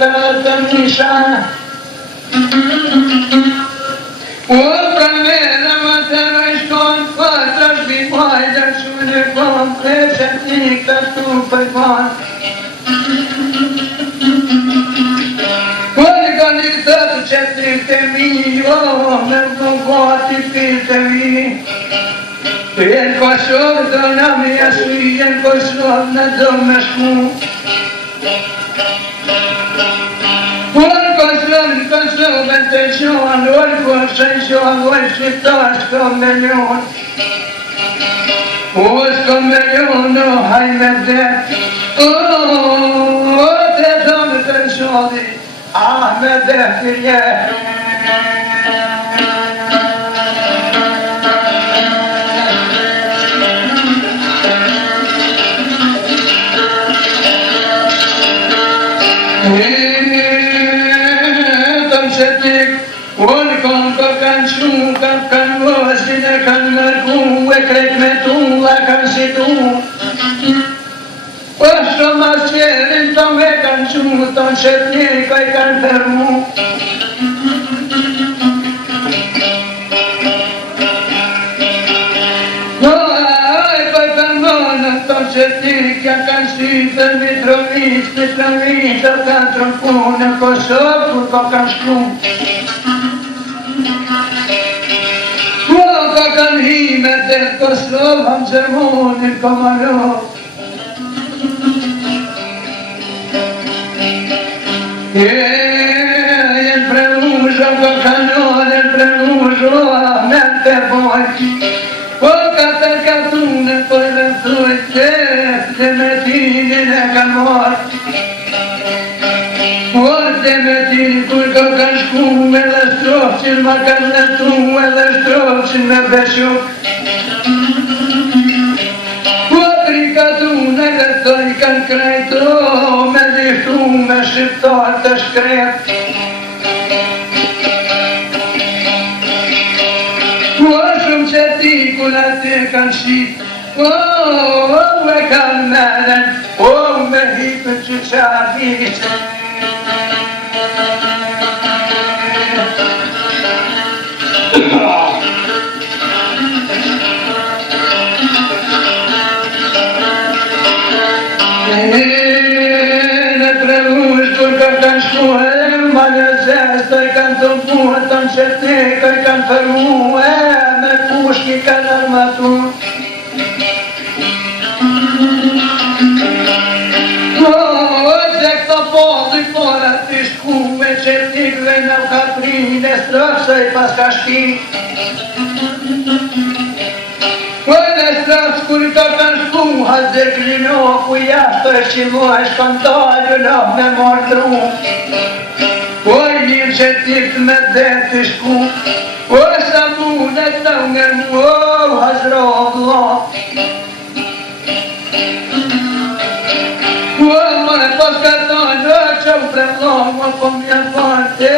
të misha Upremera matera ishton Fatra shbimaj dhe shune kon Preshet nik të shtu përkon Kone koni të qetrit të mi Me vëgati pil të mi Jen koshov do në mi ashli Jen koshov në do me shku Koshov e të qonë Ol koshe qonë Ol shqiptar shko milion O shko milion O haj me det O të zonë të qodi Ah me det të jetë Unë konë ko kanë shu, kanë vështin e kanë nërku, e krejt me tu, e kanë si tu. Pashto mas qerin të me kanë shu, tonë qëtnik e kanë fermu. E koj përmonë, tonë qëtnik, ja kanë shqipë, Mitrovic, o kanë trëmpu, në Kosovë, kur ko kanë shku. Kanë hime dhe Kosovë, ham zërmonin komarov. Jen premužo, ko kanonen premužo, me te boj. Po katër katune, po dhe thuj, dhe me tinin e kanë mor. Dhe me tinin, kur ko kanë shku me dhe strofqin, ma kanë letu me dhe strofqin me beshuk. Po trikatune dhe thoj kanë krejto, me dihtu me shqiptar të shkret. Po shumë që ti kun aty kanë shqip, e kanë menen, me hipën që qarvit. Në premush kur ka kanë shkuhe, ma në zes të i kanë të puhe, të në qëtnik e kanë fermuhe, me pushki kanë armatu. Se këto podri fora të shku me qëtnikve në kaprin e strafse i pas ka shki. Në strafs kur ka kanë shku, hazër klino, ku jashtë e shqimo e shkantalju në me mordru. Një qëtnik me dhe të shku, sa mune të nga mu, hazro Allah. Mone pas ka tonë, që u premlon, po mja fante,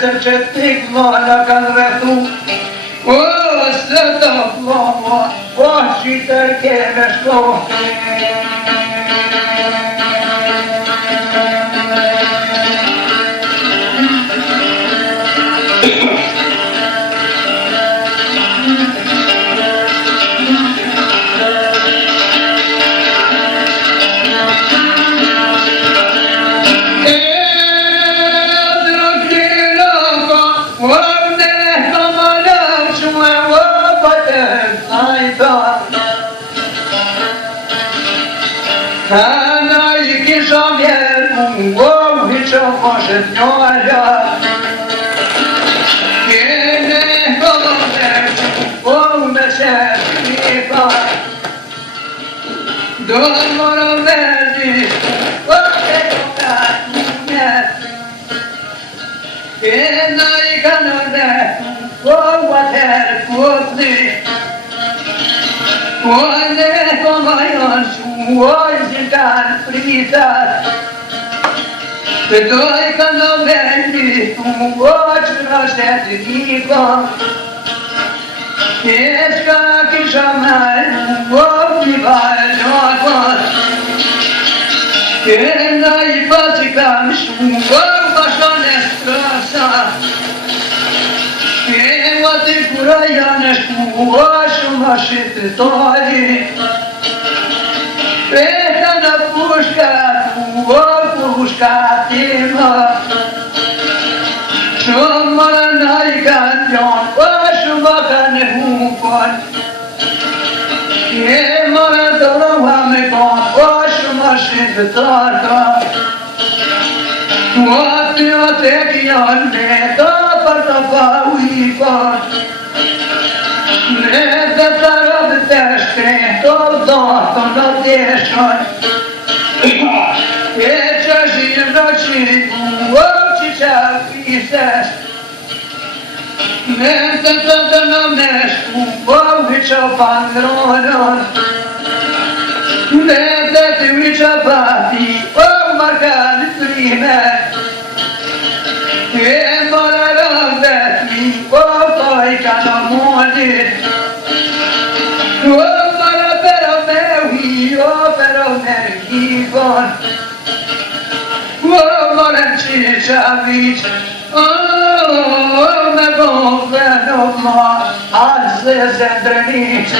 se qëtnik mona kanë rrethu. Se të plomo, po që tërke me shko. Ana i kisha vjerë, i që moshet njoja. Kene kone, me qenë i pa. Do moro verdi, ke kone njet. Kena i kanone, atër kutli. Kone komajon shuoj zilkan fritat. Të doj kanë vendi, që rështet niko. Keshka kisha marë, një valë Kena I pati kam shkuar bashkan e strasa Kema të kura janë shkuar shumë shqiptari Peka në pushka tua, pushka tima Shumë më në I kanë janë, shumë kanë hukon Kema në të roha me kanë, shumë shqiptarka Muati o tek janë me ta për të paujikon Ne të të rëbë të shkreto do të në deshon E që zhirë në qitu o që që fises Ne të të në meshku o vi që pandronon Ne të të vi që pati o markan të rime E mërë rëmbet mi o toj ka në mondit O mërë pero me ui o pero me hikon O mërë që që vic O me bove në ma Azze se drenic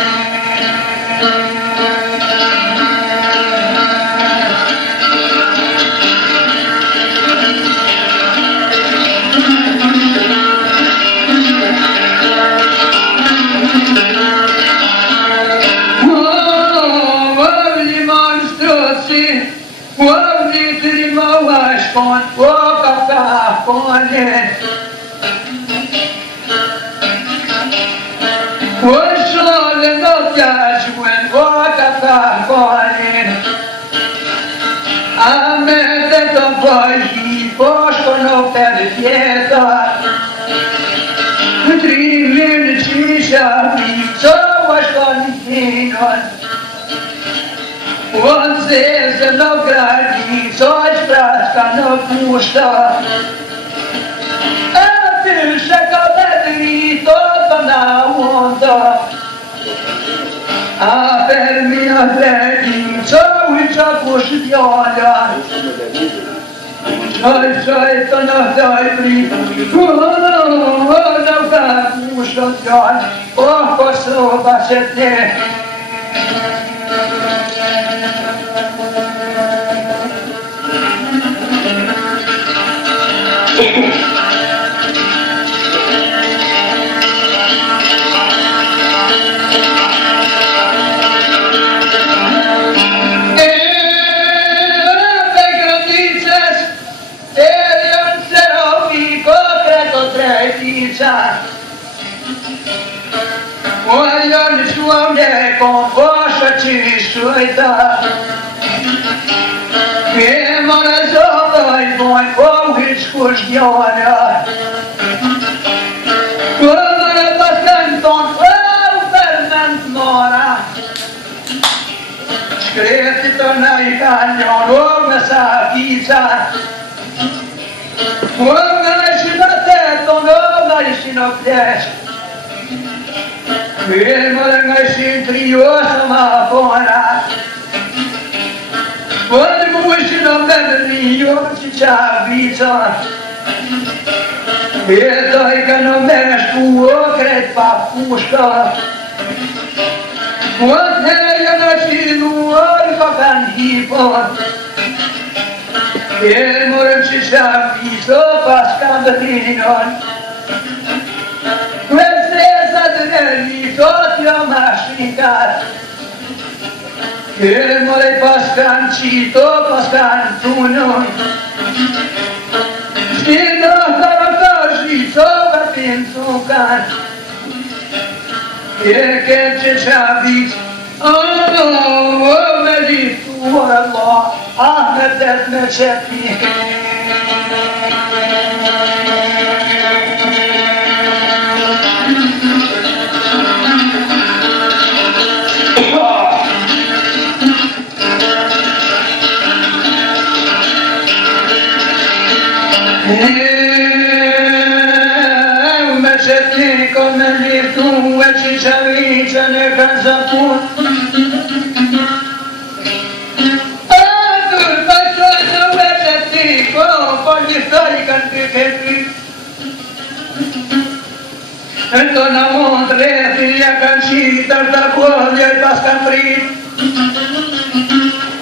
O ka konet O shole në tjashkuen O ka konet A me të të bëjhi Po shko në për tjeta Trimin qisha vico O shko në tinon O në zezë në granico Praska në pushta A ty shka vedrito të na onda A per mia vredinco I qa push djala Qaj të në daj prit O në ka push djala O Kosova që te O janë shuam dhe kon posha që I shujta E më në zotoj bojnë o hiq kush djona O më në pasën ton o ferment mora Shkretit të në I kanjon o me sa pizza O më në shinateton o më në shinoplesh E më në nga ishin triosa ma pona O në mu ishin o me në rio që qa vica E taj ka në me shku o kret pa pushka O të herë në qilu o ka kanë hipon E më në që qa vica pas ka më rinon Tot jo ma shrikat E mëre pas kanë qito, pas kanë tunon Shkino të rëtërshito, batin të kanë E kemë që qavic O me litu Allah Ahmet det me qepi Me qëti ko me lirtu e që qavicën e ka zapun A dur pa në të këti. Në të në mund rrethil ja kanë qitër të kodhja I pas kanë prit.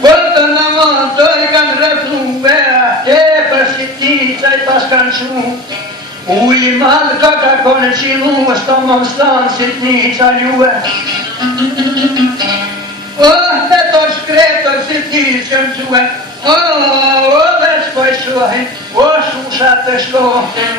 Për të në mund të I kanë rrëthu e për shqiptica I pas kanë shumë. Ujë madhë ka kone qilu, s'to më stanë si t'nica ljue. Dhe to shkretër si ti që më gjue. Veç po I shuhin, shushat të shkohin.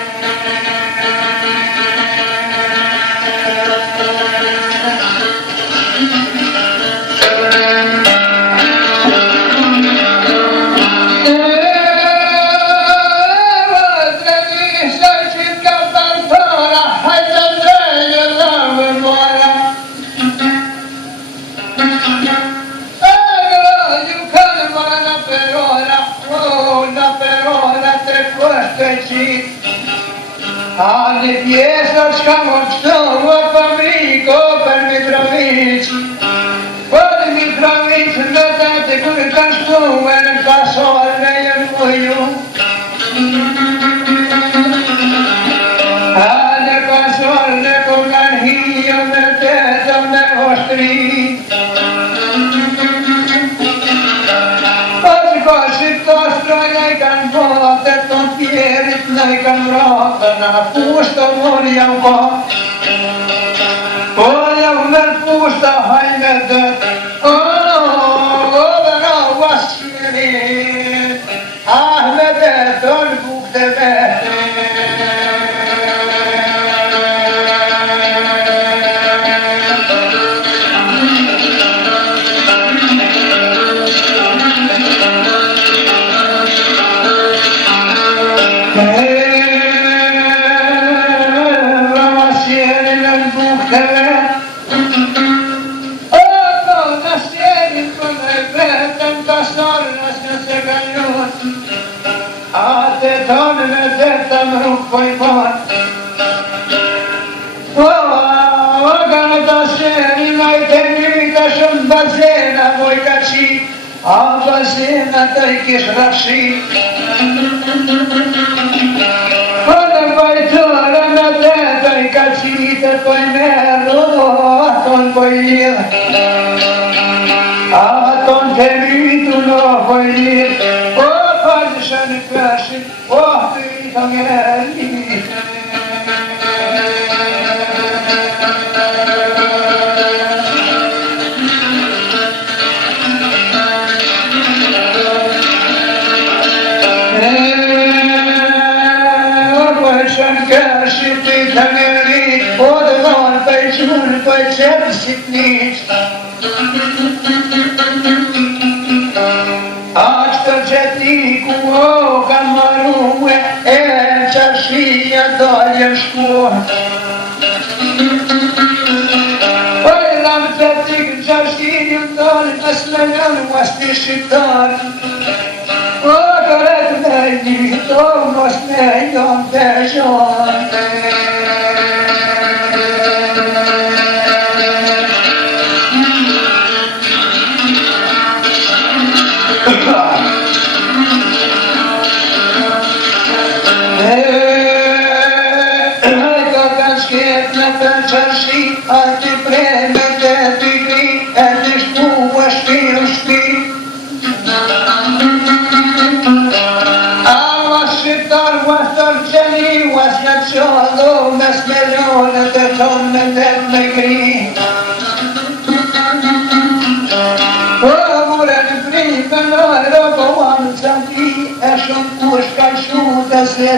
Ani pjesër shka më qëtëllë për mriko për Mitrovic. Për Mitrovic në të të kërë kanë shtuë në kasor në jenë muju. Në kasor në kanë hijo në tetëm në oshtri. Në I kanë bote të tjerit, në I kanë rotë, në pushtë mërë jam po. Po jam mërë pushtë, hajme dëtë, dhe në vasqirin, me dëtë, në bukë të vetë. Ate tonë në zetë më rukë poj ponë. Kanë të sheni në I të njëta shumë bazena moj ka qi. Bazena të I kish rashi. Në bajtore në të I ka qi të poj merë. Aton poj lidhë. Aton të rritu në poj lidhë. Shënë kërshin, të I të ngeri. Shënë kërshin të I të ngeri, dhe dhonë për gjunë për qëpë si të njështë. Ashtë të gjetiku kanë marruë e qashia dalje shkuë. Oj, dhamë gjetik në qashia dalje mes me njënë mas të shqiptarë. Kërët me njëto mos me njën të gjonë. Ati preme të t'i kri, e t'i shku shpi. Was shqiptar, was tërgjeni, was në qëllu, mes milionët e tonë me të me kri. Mure në pri, për në aeropo, anë të ti, e shumë kush ka shu të se